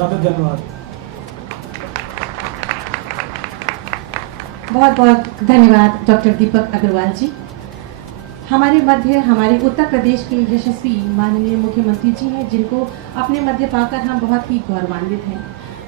ज़्यादा धन्यवाद। बहुत बहुत धन्यवाद डॉक्टर दीपक अग्रवाल जी। हमारे मध्य हमारे उत्तर प्रदेश के यशस्वी माननीय मुख्यमंत्री जी हैं, जिनको अपने मध्य पाकर हम बहुत ही गौरवान्वित हैं।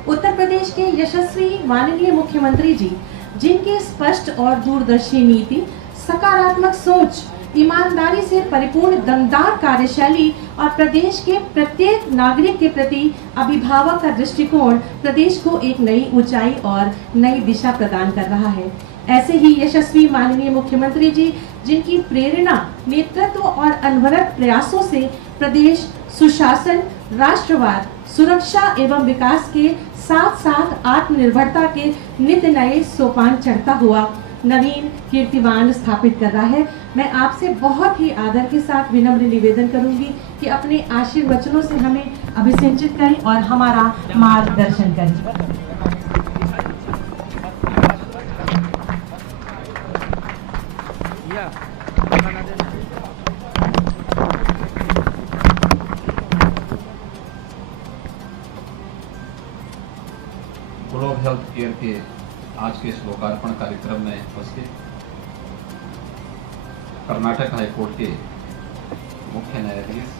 उत्तर प्रदेश के यशस्वी माननीय मुख्यमंत्री जी, जिनकी स्पष्ट और दूरदर्शी नीति, सकारात्मक सोच, ईमानदारी से परिपूर्ण दमदार कार्यशैली और प्रदेश के प्रत्येक नागरिक के प्रति अभिभावक का दृष्टिकोण प्रदेश को एक नई ऊंचाई और नई दिशा प्रदान कर रहा है। ऐसे ही यशस्वी माननीय मुख्यमंत्री जी, जिनकी प्रेरणा, नेतृत्व और अनवरत प्रयासों से प्रदेश सुशासन, राष्ट्रवाद, सुरक्षा एवं विकास के साथ साथ आत्मनिर्भरता के नित्य नए सोपान चढ़ता हुआ नवीन कीर्तिमान स्थापित कर रहा है। मैं आपसे बहुत ही आदर के साथ विनम्र निवेदन करूंगी कि अपने आशीर्वचनों से हमें अभिसिंचित करें और हमारा मार्गदर्शन करें। ग्लोब हेल्थ केयर के आज के इस लोकार्पण कार्यक्रम में उपस्थित कर्नाटक हाईकोर्ट के मुख्य न्यायाधीश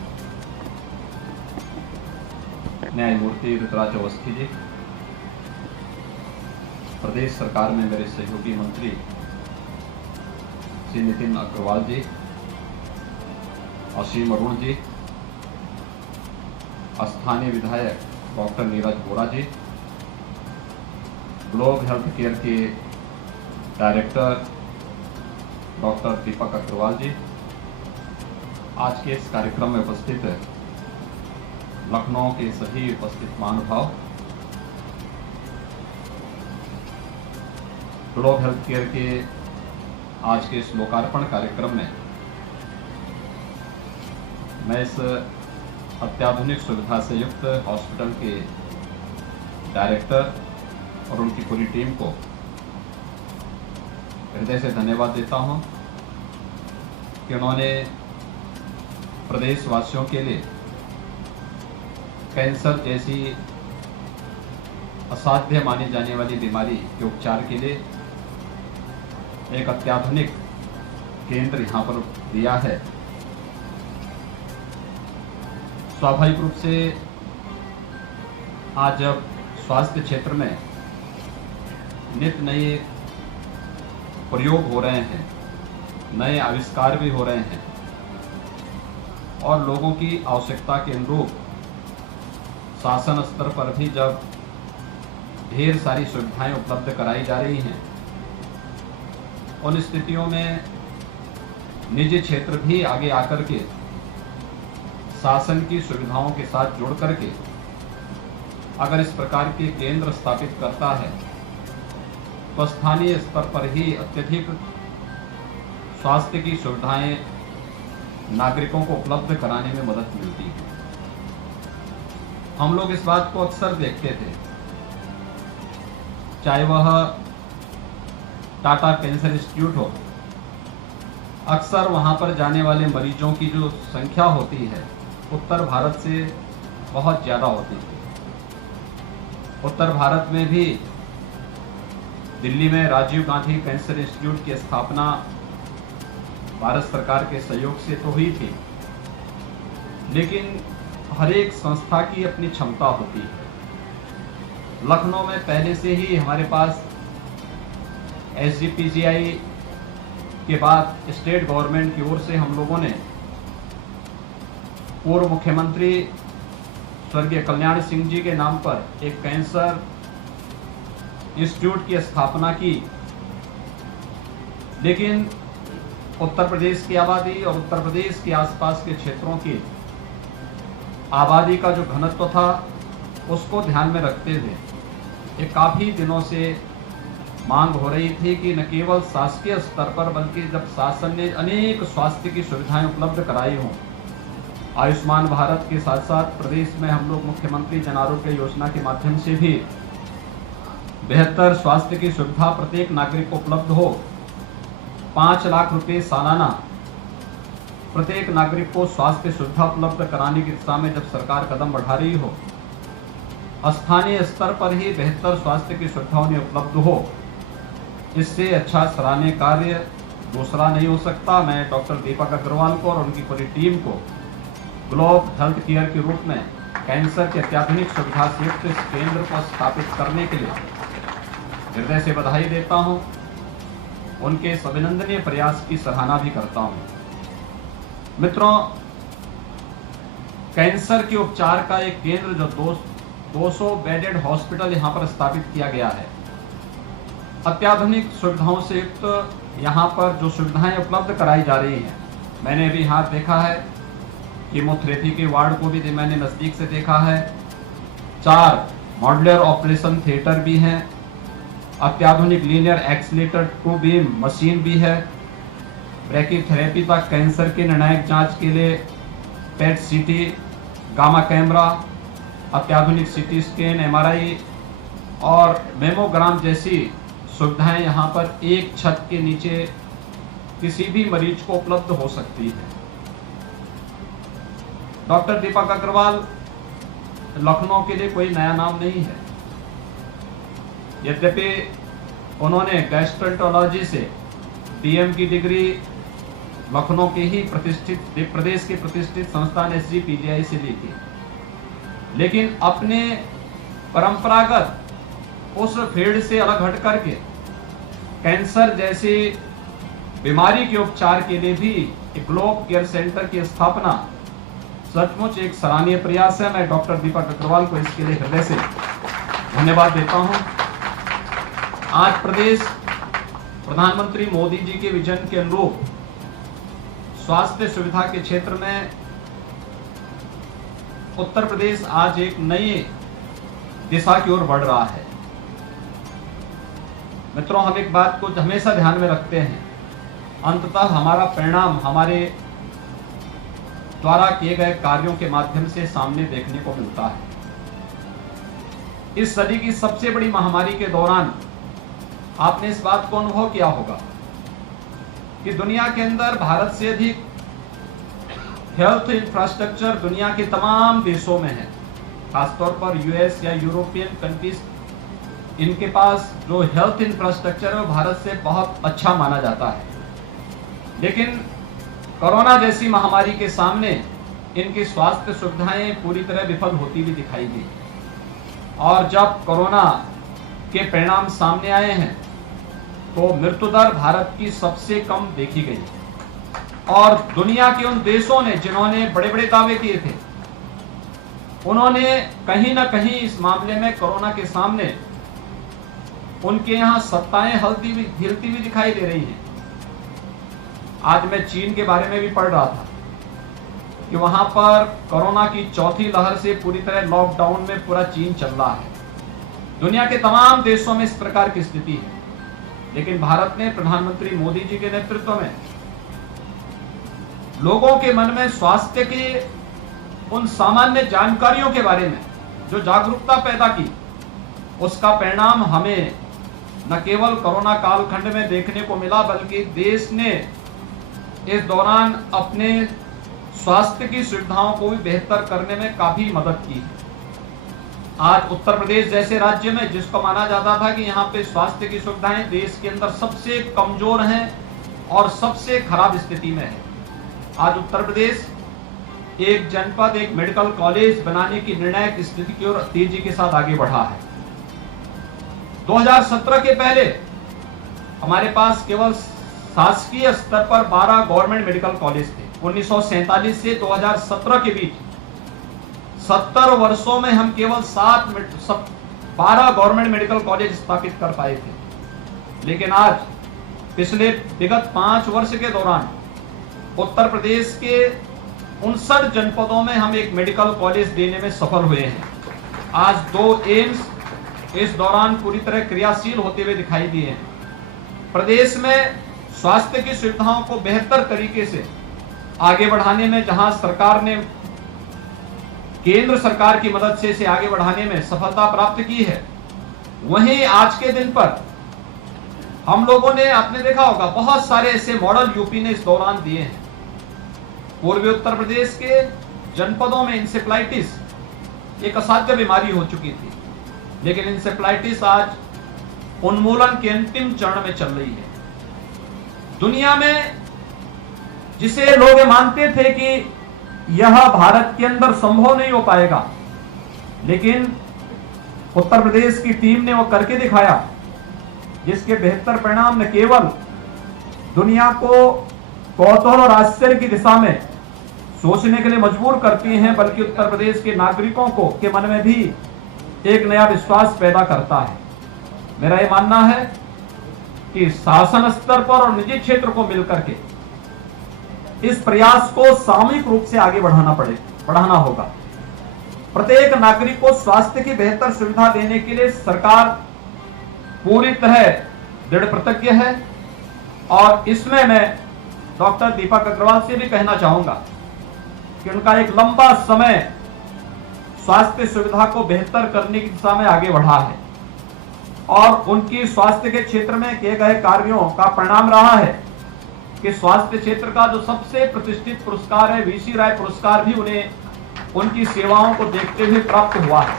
न्यायमूर्ति ऋतुराज अवस्थी जी, प्रदेश सरकार में मेरे सहयोगी मंत्री श्री नितिन अग्रवाल जी, असीम अरुण जी, स्थानीय विधायक डॉक्टर नीरज बोरा जी, ग्लोब हेल्थ केयर के डायरेक्टर डॉक्टर दीपक अग्रवाल जी, आज के इस कार्यक्रम में उपस्थित लखनऊ के सभी उपस्थित महानुभाव, ग्लोब हेल्थ केयर के आज के इस लोकार्पण कार्यक्रम में मैं इस अत्याधुनिक सुविधा से युक्त हॉस्पिटल के डायरेक्टर और उनकी पूरी टीम को हृदय से धन्यवाद देता हूं कि उन्होंने प्रदेशवासियों के लिए कैंसर जैसी असाध्य मानी जाने वाली बीमारी के उपचार के लिए एक अत्याधुनिक केंद्र यहां पर दिया है। स्वाभाविक रूप से आज जब स्वास्थ्य क्षेत्र में नित्य नए प्रयोग हो रहे हैं, नए आविष्कार भी हो रहे हैं और लोगों की आवश्यकता के अनुरूप शासन स्तर पर भी जब ढेर सारी सुविधाएं उपलब्ध कराई जा रही हैं, उन स्थितियों में निजी क्षेत्र भी आगे आकर के शासन की सुविधाओं के साथ जुड़ करके अगर इस प्रकार के केंद्र स्थापित करता है तो स्थानीय स्तर पर ही अत्यधिक स्वास्थ्य की सुविधाएं नागरिकों को उपलब्ध कराने में मदद मिलती है। हम लोग इस बात को अक्सर देखते थे, चाहे वह टाटा कैंसर इंस्टीट्यूट हो, अक्सर वहां पर जाने वाले मरीजों की जो संख्या होती है उत्तर भारत से बहुत ज्यादा होती है। उत्तर भारत में भी दिल्ली में राजीव गांधी कैंसर इंस्टीट्यूट की स्थापना भारत सरकार के सहयोग से तो हुई थी, लेकिन हर एक संस्था की अपनी क्षमता होती है। लखनऊ में पहले से ही हमारे पास SGPGI के बाद स्टेट गवर्नमेंट की ओर से हम लोगों ने पूर्व मुख्यमंत्री स्वर्गीय कल्याण सिंह जी के नाम पर एक कैंसर इंस्टीट्यूट की स्थापना की, लेकिन उत्तर प्रदेश की आबादी और उत्तर प्रदेश के आसपास के क्षेत्रों की आबादी का जो घनत्व था उसको ध्यान में रखते हुए ये काफी दिनों से मांग हो रही थी कि न केवल शासकीय स्तर पर बल्कि जब शासन ने अनेक स्वास्थ्य की सुविधाएं उपलब्ध कराई हों, आयुष्मान भारत के साथ साथ प्रदेश में हम लोग मुख्यमंत्री जन आरोग्य योजना के माध्यम से भी बेहतर स्वास्थ्य की सुविधा प्रत्येक नागरिक को उपलब्ध हो, 5 लाख रुपए सालाना प्रत्येक नागरिक को स्वास्थ्य सुविधा उपलब्ध कराने की दिशा में जब सरकार कदम बढ़ा रही हो, स्थानीय स्तर पर ही बेहतर स्वास्थ्य की सुविधाएं उपलब्ध हो, इससे अच्छा सराहनीय कार्य दूसरा नहीं हो सकता। मैं डॉक्टर दीपक अग्रवाल को और उनकी पूरी टीम को ग्लोब हेल्थ केयर के रूप में कैंसर के अत्याधुनिक सुविधा से युक्त इस केंद्र को स्थापित करने के लिए हृदय से बधाई देता हूं। उनके इस अभिनंदनीय प्रयास की सराहना भी करता हूं। मित्रों, कैंसर के उपचार का एक केंद्र जो 200 बेडेड हॉस्पिटल यहां पर स्थापित किया गया है, अत्याधुनिक सुविधाओं से युक्त यहां पर जो सुविधाएं उपलब्ध कराई जा रही हैं, मैंने अभी यहाँ देखा है कीमोथेरेपी के वार्ड को भी मैंने नजदीक से देखा है। 4 मॉड्यूलर ऑपरेशन थिएटर भी हैं, अत्याधुनिक लीनियर एक्सीलेटर 2 बीम मशीन भी है, ब्रैकीथेरेपी तक कैंसर के निर्णायक जांच के लिए पेट सीटी, गामा कैमरा, अत्याधुनिक सीटी स्कैन, एमआरआई और मेमोग्राम जैसी सुविधाएं यहां पर एक छत के नीचे किसी भी मरीज को उपलब्ध हो सकती है। डॉक्टर दीपक अग्रवाल लखनऊ के लिए कोई नया नाम नहीं है। यद्यपि उन्होंने गैस्ट्रोएंटरोलॉजी से डीएम की डिग्री लखनऊ के ही प्रदेश के प्रतिष्ठित संस्थान SGPGI से ली थी, लेकिन अपने परंपरागत उस फील्ड से अलग हट करके कैंसर जैसी बीमारी के उपचार के लिए भी एक ग्लोब केयर सेंटर की स्थापना सचमुच एक सराहनीय प्रयास है। मैं डॉक्टर दीपक अग्रवाल को इसके लिए हृदय से धन्यवाद देता हूं। आज प्रदेश प्रधानमंत्री मोदी जी के विजन के अनुरूप स्वास्थ्य सुविधा के क्षेत्र में उत्तर प्रदेश आज एक नई दिशा की ओर बढ़ रहा है। मित्रों, हम एक बात को हमेशा ध्यान में रखते हैं, अंततः हमारा परिणाम हमारे द्वारा किए गए कार्यों के माध्यम से सामने देखने को मिलता है। इस सदी की सबसे बड़ी महामारी के दौरान आपने इस बात को अनुभव किया होगा कि दुनिया के अंदर भारत से अधिक हेल्थ इंफ्रास्ट्रक्चर दुनिया के तमाम देशों में है। खासतौर पर यूएस या यूरोपियन कंट्रीज, इनके पास जो हेल्थ इंफ्रास्ट्रक्चर है वो भारत से बहुत अच्छा माना जाता है। लेकिन कोरोना जैसी महामारी के सामने इनकी स्वास्थ्य सुविधाएं पूरी तरह विफल होती हुई दिखाई दी, और जब कोरोना के परिणाम सामने आए हैं तो मृत्यु दर भारत की सबसे कम देखी गई। और दुनिया के उन देशों ने जिन्होंने बड़े बड़े दावे किए थे, उन्होंने कहीं ना कहीं इस मामले में कोरोना के सामने उनके यहां सत्ताएं हिलती हुई दिखाई दे रही हैं। आज मैं चीन के बारे में भी पढ़ रहा था कि वहां पर कोरोना की चौथी लहर से पूरी तरह लॉकडाउन में पूरा चीन चल रहा है। दुनिया के तमाम देशों में इस प्रकार की स्थिति है, लेकिन भारत ने प्रधानमंत्री मोदी जी के नेतृत्व में लोगों के मन में स्वास्थ्य की उन सामान्य जानकारियों के बारे में जो जागरूकता पैदा की, उसका परिणाम हमें न केवल कोरोना कालखंड में देखने को मिला, बल्कि देश ने इस दौरान अपने स्वास्थ्य की सुविधाओं को भी बेहतर करने में काफी मदद की। आज उत्तर प्रदेश जैसे राज्य में, जिसको माना जाता था कि यहाँ पे स्वास्थ्य की सुविधाएं देश के अंदर सबसे कमजोर हैं और सबसे खराब स्थिति में है, आज उत्तर प्रदेश एक जनपद, एक मेडिकल कॉलेज बनाने की निर्णायक स्थिति की ओर तेजी के साथ आगे बढ़ा है। 2017 के पहले हमारे पास केवल शासकीय स्तर पर 12 गवर्नमेंट मेडिकल कॉलेज थे। 1947 से 2017 के बीच 70 वर्षों में हम केवल 12 गवर्नमेंट मेडिकल कॉलेज स्थापित कर पाए थे। लेकिन आज पिछले विगत 5 वर्ष के दौरान उत्तर प्रदेश के 59 जनपदों में हम एक मेडिकल कॉलेज देने में सफल हुए हैं। आज 2 एम्स इस दौरान पूरी तरह क्रियाशील होते हुए दिखाई दिए हैं। प्रदेश में स्वास्थ्य की सुविधाओं को बेहतर तरीके से आगे बढ़ाने में जहां सरकार ने केंद्र सरकार की मदद से इसे आगे बढ़ाने में सफलता प्राप्त की है, वहीं आज के दिन पर हम लोगों ने, आपने देखा होगा, बहुत सारे ऐसे मॉडल यूपी ने इस दौरान दिए हैं। पूर्वी उत्तर प्रदेश के जनपदों में इंसेफ्लाइटिस एक असाध्य बीमारी हो चुकी थी, लेकिन इंसेफ्लाइटिस आज उन्मूलन के अंतिम चरण में चल रही है। दुनिया में जिसे लोग मानते थे कि यह भारत के अंदर संभव नहीं हो पाएगा, लेकिन उत्तर प्रदेश की टीम ने वो करके दिखाया, जिसके बेहतर परिणाम न केवल दुनिया को कौतूहल और आश्चर्य की दिशा में सोचने के लिए मजबूर करती हैं, बल्कि उत्तर प्रदेश के नागरिकों को के मन में भी एक नया विश्वास पैदा करता है। मेरा ये मानना है कि शासन स्तर पर और निजी क्षेत्र को मिलकर के इस प्रयास को सामूहिक रूप से आगे बढ़ाना होगा। प्रत्येक नागरिक को स्वास्थ्य की बेहतर सुविधा देने के लिए सरकार पूरी तरह दृढ़ प्रतिज्ञ है, और इसमें मैं डॉक्टर दीपक अग्रवाल से भी कहना चाहूंगा कि उनका एक लंबा समय स्वास्थ्य सुविधा को बेहतर करने की दिशा में आगे बढ़ा है, और उनकी स्वास्थ्य के क्षेत्र में किए गए कार्यों का परिणाम रहा है कि स्वास्थ्य क्षेत्र का जो सबसे प्रतिष्ठित पुरस्कार है वीसी राय पुरस्कार भी उन्हें उनकी सेवाओं को देखते हुए प्राप्त हुआ है।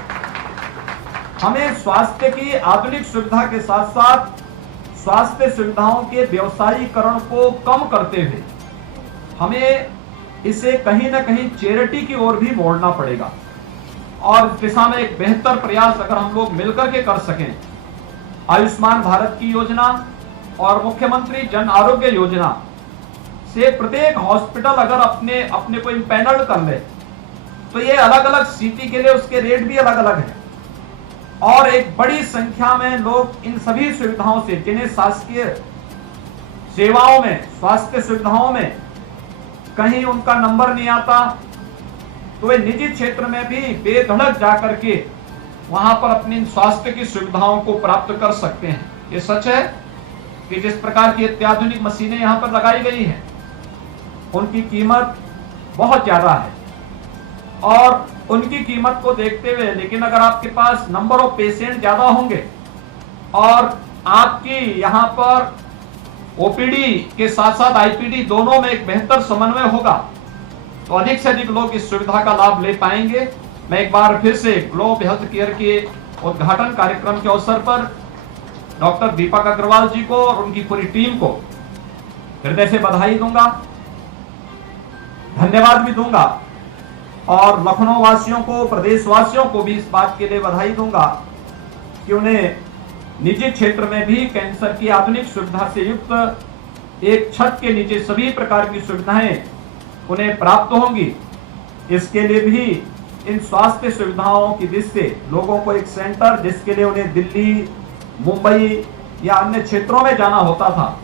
हमें स्वास्थ्य की आधुनिक सुविधा के साथ साथ स्वास्थ्य सुविधाओं के व्यवसायीकरण को कम करते हुए हमें इसे कहीं ना कहीं चैरिटी की ओर भी मोड़ना पड़ेगा, और इस दिशा में एक बेहतर प्रयास अगर हम लोग मिलकर के कर सकें, आयुष्मान भारत की योजना और मुख्यमंत्री जन आरोग्य योजना से प्रत्येक हॉस्पिटल अगर अपने को इम्पैनल कर ले, तो ये अलग अलग सिटी के लिए उसके रेट भी अलग अलग है, और एक बड़ी संख्या में लोग इन सभी सुविधाओं से, जिन्हें शासकीय सेवाओं में, स्वास्थ्य सुविधाओं में कहीं उनका नंबर नहीं आता, तो वे निजी क्षेत्र में भी बेधड़क जाकर के वहां पर अपनी स्वास्थ्य की सुविधाओं को प्राप्त कर सकते हैं। ये सच है कि जिस प्रकार की अत्याधुनिक मशीनें यहां पर लगाई गई हैं, उनकी कीमत बहुत ज्यादा है, और उनकी कीमत को देखते हुए, लेकिन अगर आपके पास नंबर ऑफ पेशेंट ज्यादा होंगे और आपकी यहां पर ओपीडी के साथ साथ आईपीडी दोनों में एक बेहतर समन्वय होगा, तो अधिक से अधिक लोग इस सुविधा का लाभ ले पाएंगे। मैं एक बार फिर से ग्लोब हेल्थ केयर के उद्घाटन कार्यक्रम के अवसर पर डॉक्टर दीपक अग्रवाल जी को और उनकी पूरी टीम को हृदय से बधाई दूंगा, धन्यवाद भी दूंगा, और लखनऊ वासियों को, प्रदेश वासियों को भी इस बात के लिए बधाई दूंगा कि उन्हें निजी क्षेत्र में भी कैंसर की आधुनिक सुविधा से युक्त एक छत के नीचे सभी प्रकार की सुविधाएं उन्हें प्राप्त होंगी। इसके लिए भी इन स्वास्थ्य सुविधाओं की दृष्टि से लोगों को एक सेंटर, जिसके लिए उन्हें दिल्ली, मुंबई या अन्य क्षेत्रों में जाना होता था,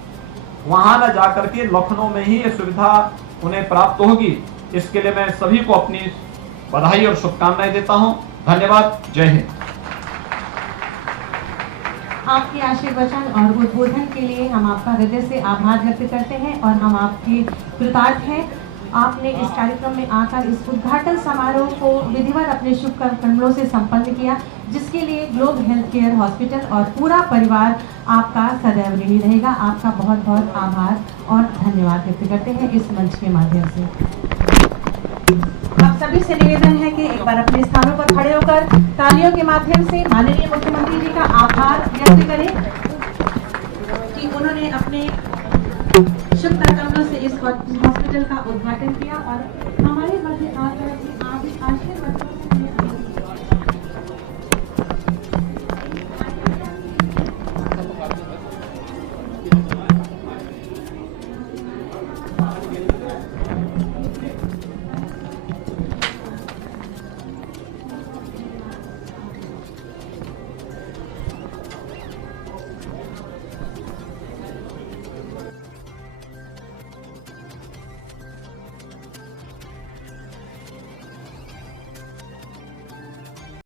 वहां न जाकर के लखनऊ में ही ये सुविधा उन्हें प्राप्त होगी। इसके लिए मैं सभी को अपनी बधाई और शुभकामनाएं देता हूं। धन्यवाद। जय हिंद। आपके आशीर्वचन और उद्बोधन के लिए हम आपका हृदय से आभार व्यक्त करते हैं, और हम आपके कृतार्थ हैं। आपने इस कार्यक्रम में आकर इस उद्घाटन समारोह को विधिवत अपने शुभ कर्मों से संपन्न किया, जिसके लिए ग्लोब हेल्थ केयर हॉस्पिटल और पूरा परिवार आपका सदैव ऋणी रहेगा। आपका बहुत बहुत आभार और धन्यवाद व्यक्त करते हैं इस मंच के माध्यम से। आप सभी से निवेदन है कि एक बार अपने स्थानों पर खड़े होकर तालियों के माध्यम से माननीय मुख्यमंत्री जी का आभार व्यक्त करें कि उन्होंने अपने शुभ कर्मों से इस हॉस्पिटल का उद्घाटन किया और